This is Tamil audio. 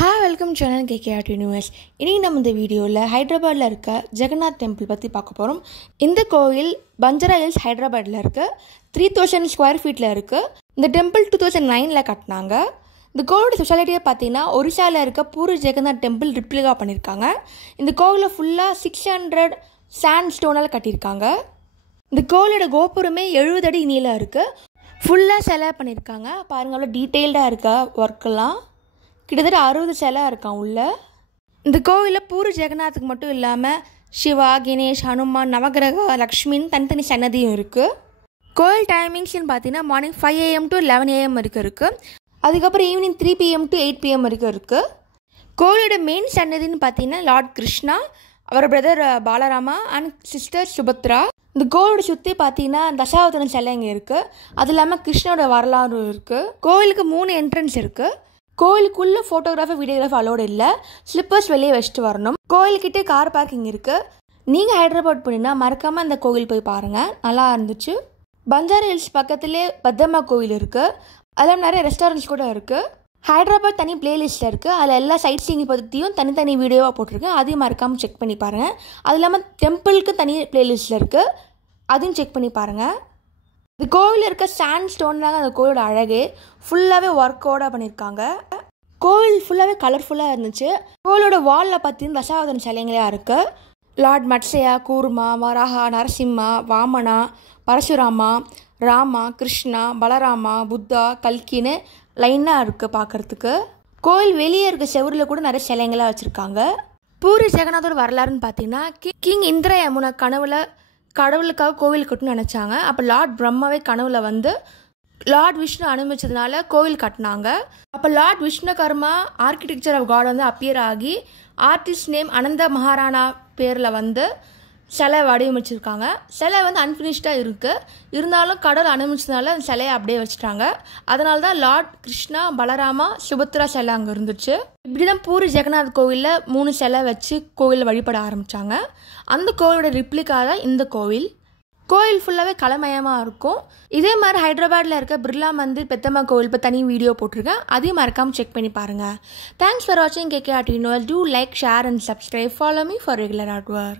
Hi, welcome to channel KKR Universe. இன்னைக்கு நம்ம இந்த வீடியோவில் ஹைதராபாத்தில் இருக்க ஜெகநாத் டெம்பிள் பற்றி பார்க்க போகிறோம். இந்த கோவில் பஞ்சாரா ஹில்ஸ் ஹைதராபாத்தில் இருக்குது. 3000 ஸ்கொயர் ஃபீட்டில் இருக்குது. இந்த டெம்பிள் 2009 கட்டினாங்க. இந்த கோவிலோட ஸ்பெஷாலிட்டியை பார்த்தீங்கன்னா ஒரிசாவில் இருக்க பூரி ஜெகநாத் டெம்பிள் ரிப்ளிகா பண்ணியிருக்காங்க. இந்த கோவிலில் ஃபுல்லாக 600 சாண்ட் ஸ்டோனால் கட்டியிருக்காங்க. இந்த கோவிலோட கோபுரமே 70 அடி நீளம் இருக்குது. ஃபுல்லாக சிலை பண்ணியிருக்காங்க. பாருங்கள், அவ்வளோ டீட்டெயில்டாக இருக்கா ஒர்க்கெல்லாம். கிட்டத்தட்ட 60 சிலை இருக்கான் உள்ள. இந்த கோவிலில் பூரி ஜெகநாத்துக்கு மட்டும் இல்லாமல் சிவா, கணேஷ், ஹனுமான், நவகிரக, லக்ஷ்மின்னு தனித்தனி சன்னதியும் இருக்குது. கோவில் டைமிங்ஸ்ன்னு பார்த்தீங்கன்னா மார்னிங் 5 AM to 11 AM வரைக்கும் இருக்குது. அதுக்கப்புறம் ஈவினிங் 3 PM to 8 PM வரைக்கும் இருக்குது. கோவிலோட மெயின் சன்னதின்னு பார்த்தீங்கன்னா லார்ட் கிருஷ்ணா, அவர் brother Balarama and sister Subhadra. இந்த கோவிலோட சுற்றி பார்த்தீங்கன்னா தசாவதாரம் சிலை இங்கே இருக்குது. அது இல்லாமல் கிருஷ்ணோட வரலாறு இருக்குது. கோவிலுக்கு 3 என்ட்ரன்ஸ் இருக்குது. கோயிலுக்குள்ளே ஃபோட்டோகிராஃபி, வீடியோகிராஃபி அலோடு இல்லை. ஸ்லிப்பர்ஸ் வெளியே வச்சுட்டு வரணும். கோயிலுக்கிட்டே கார் பார்க்கிங் இருக்குது. நீங்கள் ஹைதராபாத் போனீங்கன்னா மறக்காமல் அந்த கோவில் போய் பாருங்கள், நல்லா இருந்துச்சு. பஞ்சாரா ஹில்ஸ் பக்கத்துலேயே பத்தம்மா கோவில் இருக்குது. அதில் நிறைய ரெஸ்டாரண்ட்ஸ் கூட இருக்குது. ஹைதராபாத் தனி பிளேலிஸ்ட்டில் இருக்குது. அதில் எல்லா சைட் சீயிங் பற்றியும் தனித்தனி வீடியோவாக போட்டிருக்கேன். அதையும் மறக்காமல் செக் பண்ணி பாருங்கள். அது இல்லாமல் டெம்பிளுக்கு தனி பிளேலிஸ்ட்டில் இருக்குது, அதையும் செக் பண்ணி பாருங்கள். இந்த கோவிலில் இருக்க சாண்ட் ஸ்டோன் தாங்க அந்த கோவிலோட அழகே. ஃபுல்லாகவே ஒர்க்கோட பண்ணியிருக்காங்க. கோவில் ஃபுல்லாகவே கலர்ஃபுல்லாக இருந்துச்சு. கோவிலோட வாலில் பார்த்தீங்கன்னா தசாவதாரம் சிலைங்களாக இருக்குது. லார்ட் மத்ஸ்யா, கூர்மா, வராஹா, நரசிம்மா, வாமனா, பரசுராமா, ராமா, கிருஷ்ணா, பலராமா, புத்தா, கல்கின்னு லைனாக இருக்குது பார்க்குறதுக்கு. கோவில் வெளியே இருக்க செவரில் கூட நிறைய சிலைங்களாக வச்சுருக்காங்க. பூரி ஜெகநாதோட வரலாறுன்னு பார்த்தீங்கன்னா கிங் இந்திர யமுனா கடவுளுக்காக கோவில் கட்டணும்னு நினச்சாங்க. அப்போ லார்ட் பிரம்மாவே கனவுல வந்து லார்ட் விஷ்ணு அனுமதிச்சதுனால கோவில் கட்டினாங்க. அப்போ லார்ட் விஷ்ணுகர்மா ஆர்கிடெக்சர் ஆஃப் காட் வந்து அப்பியர் ஆகி ஆர்டிஸ்ட் நேம் அனந்த மகாராணா பேரில் வந்து சிலை வடிவமைச்சிருக்காங்க. சிலை வந்து அன்ஃபினிஷ்டாக இருக்குது. இருந்தாலும் கடவுள் அனுமதிச்சதுனால அந்த சிலையை அப்படியே வச்சுட்டாங்க. அதனால தான் லார்ட் கிருஷ்ணா, பலராமா, சுபத்ரா சிலை அங்கே இருந்துச்சு. இப்படி தான் பூரி ஜெகநாத் கோவிலில் 3 சிலை வச்சு கோவிலில் வழிபட ஆரம்பித்தாங்க. அந்த கோவிலோட ரிப்ளிகா தான் இந்த கோவில். கோவில் ஃபுல்லாகவே கலைமயமாக இருக்கும். இதே மாதிரி ஹைதராபாத்தில் இருக்க பிர்லா மந்திர் பெத்தம்மா கோவில் இப்போ தனி வீடியோ போட்டிருக்கேன், அதையும் மறக்காமல் செக் பண்ணி பாருங்கள். தேங்க்ஸ் ஃபார் வாட்சிங் KKR Universe. Do like, share and subscribe. Follow me for regular artwork.